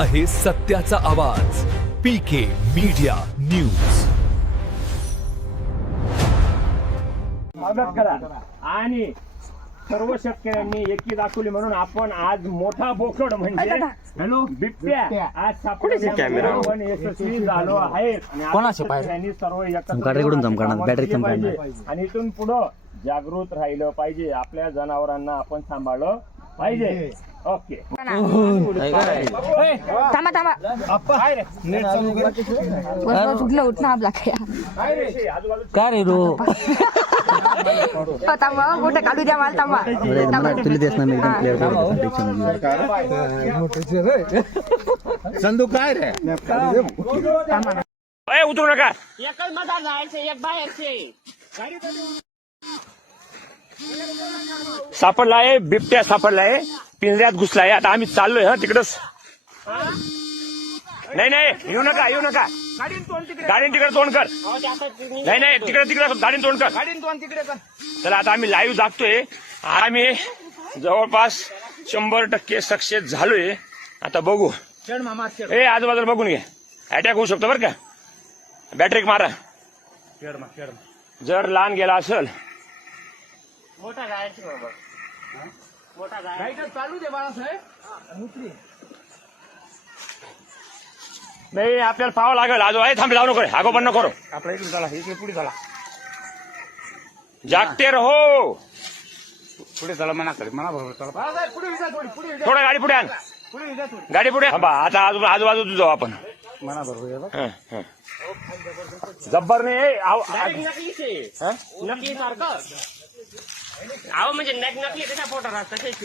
आहे सत्याचा आवाज PK मीडिया न्यूज। स्वागत करा आणि सर्व शेतकऱ्यांनी एकी दाखवली म्हणून आपण आज मोठा बोकड म्हणजे हॅलो बिबट्या आज सापडण्यामध्ये आपण यशस्वी झालो आहे आणि शेतकऱ्यांनी सर्व एकत्र पाहिजे आणि इथून पुढे जागृत राहिलं पाहिजे, आपल्या जनावरांना आपण सांभाळलं पाहिजे। ओके थांबा थांबा उठलं उठणं आपला काय रे रो थांबा मोठं काढू द्या मला थांबा तुला देस ना मी एकदम क्लिअर संदू काय रे उतरू नका। एकच मधार जायचं एक बाहेरचे सापडलाय बिबट्या, सापडलाय पिंजऱ्यात घुसलाय। आता आम्ही चाललोय हा तिकडच। नाही नाही येऊ नका, येऊ नका। गाडीन तिकडे तोंड कर। नाही नाही तिकडे गाडीन तोंड कर। चला आता आम्ही लाईव्ह जागतोय। आम्ही जवळपास 100% सक्सेस झालोय। आता बघू ए आजूबाजूला बघून घे, अटॅक होऊ शकतो बरं का। बॅटरी मारा जर लहान गेला असेल। मोठा जायचं बाबा, मोठा जायचं चालू दे बाळासाहेब। नाही आपल्याला पाहावं लागेल। आजो आहे थांब, लावू नको, आगो पण नको करू। आपल्या इकडे झाला, इकडे पुढे झाला। जागते रहो, पुढे चला मना करे मना बरोबर चला थोडा गाडी पुढे आण, गाडी पुढे थांबा। आता आजूबाजू जाऊ आपण मना बरोबर जब्बर नाही नकली सारखं अहो म्हणजे नकली कशा फोटो राहत तसेच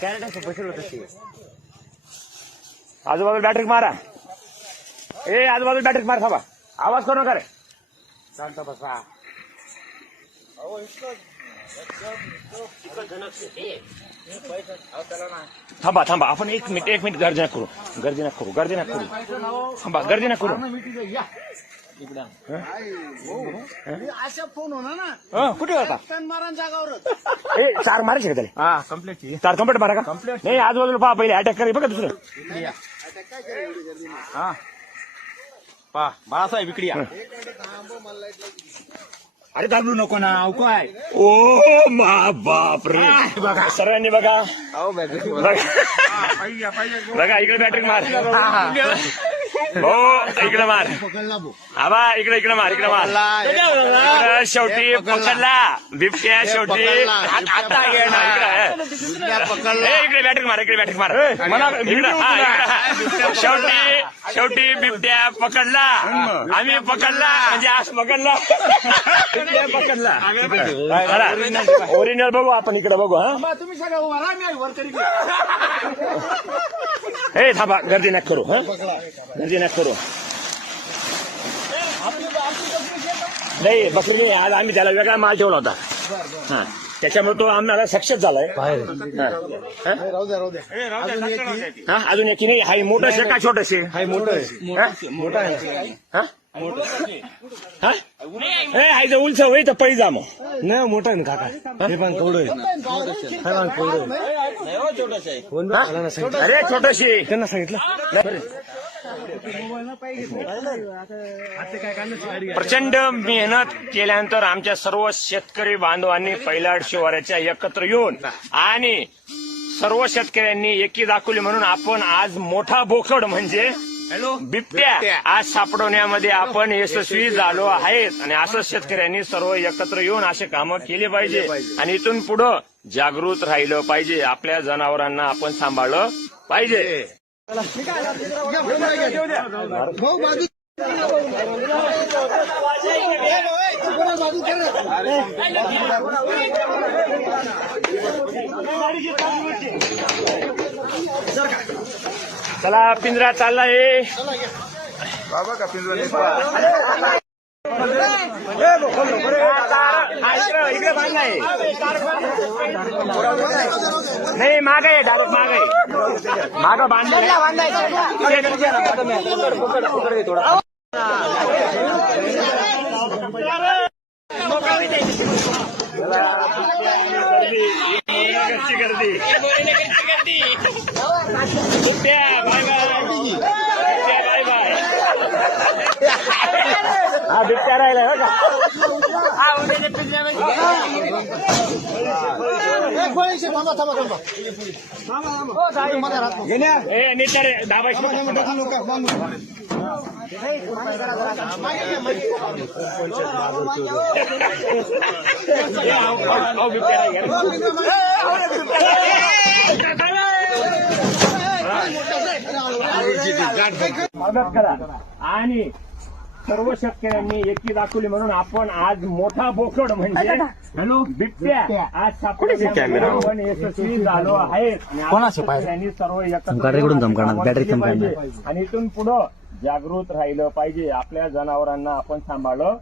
कॅरेट बसलो तशी। आजूबाजू बॅटरी मारा, ए आजूबाजू बॅटरी मार। थांबा, आवाज करू नका रे, शांत बसा। थांबा थांबा आपण एक मिनिट गर्दी नका करू। थांबा गर्दी नका करू। अशा फोन होणार ना कुठे होता मारा जागावर ए चार मारायचे का त्याला? हा कम्प्लीट चार कम्प्लीट मारा का? नाही आजूबाजूला पहा, पहिले अटॅक करे बघा दुसरं। हा पा बाळासाहेब इकडे या। अरे दाबलू नको ना अव काय ओ मा बाप रे, बघा सर्वांनी बघा बघा इकडे बॅटरी मार। हो इकडे मार, आबा इकडे मार, इकडे मार। शेवटी पकडला बिबट्या, शेवटी आता इकडे बॅटरी मार, इकडे बॅटरी मार। शेवटी बिबट्या पकडला, आम्ही पकडला म्हणजे आज पकडला, पकडला। ओरिजिनल बघू आपण, इकडे बघू। हा तुम्ही सगळं उभा मी वर करी हे थांबा, गर्दी नका करू, गर्दी नका करू। नाही बकरी नाही, आज आम्ही त्याला वेगळा माल ठेवला होता। हा त्याच्यामुळे तो आम्हाला सक्सेस झालाय। अजून एक नाही, हाय मोठं शे का छोटं शे? हाय मोठं आहे। हाय जर उंच होई तर पळी जा मग। नाही मोठा आहे ना काका, हे पण कवडं अरे छोटशी त्यांना सांगितलं प्रचंड मेहनत केल्यानंतर आमच्या सर्व शेतकरी बांधवांनी पैलाड शिवाराच्या एकत्र येऊन आणि सर्व शेतकऱ्यांनी एकी दाखवली म्हणून आपण आज मोठा बोकड म्हणजे बिबट्या आज सापडवण्यामध्ये आपण यशस्वी झालो आहेत। आणि असं शेतकऱ्यांनी सर्व एकत्र येऊन असे कामं केले पाहिजे आणि इथून पुढे जागृत राहिलं पाहिजे, आपल्या जनावरांना आपण सांभाळलं पाहिजे। चला पिंजरा चाललाय बाबा का पिंजरा इकडे बांधलाय नाही, माग आहे डायरेक्ट माग आहे, माग बांधलाय। नगरची गर्दी बिबट्या बाय बाय बिबट्या बाय बाय हा बिबट्या राहिला बरं का ए नेता रे दाबायची मदत करा आणि सर्व शेतकऱ्यांनी एकी दाखवली म्हणून आपण आज मोठा बोकड म्हणजे हॅलो बिबट्या आज सापडण्यामध्ये आपण यशस्वी झालो आहे शेतकऱ्यांनी सर्व एकत्र आणि इथून पुढं जागृत राहिलं पाहिजे. आपल्या जनावरांना आपण सांभाळलं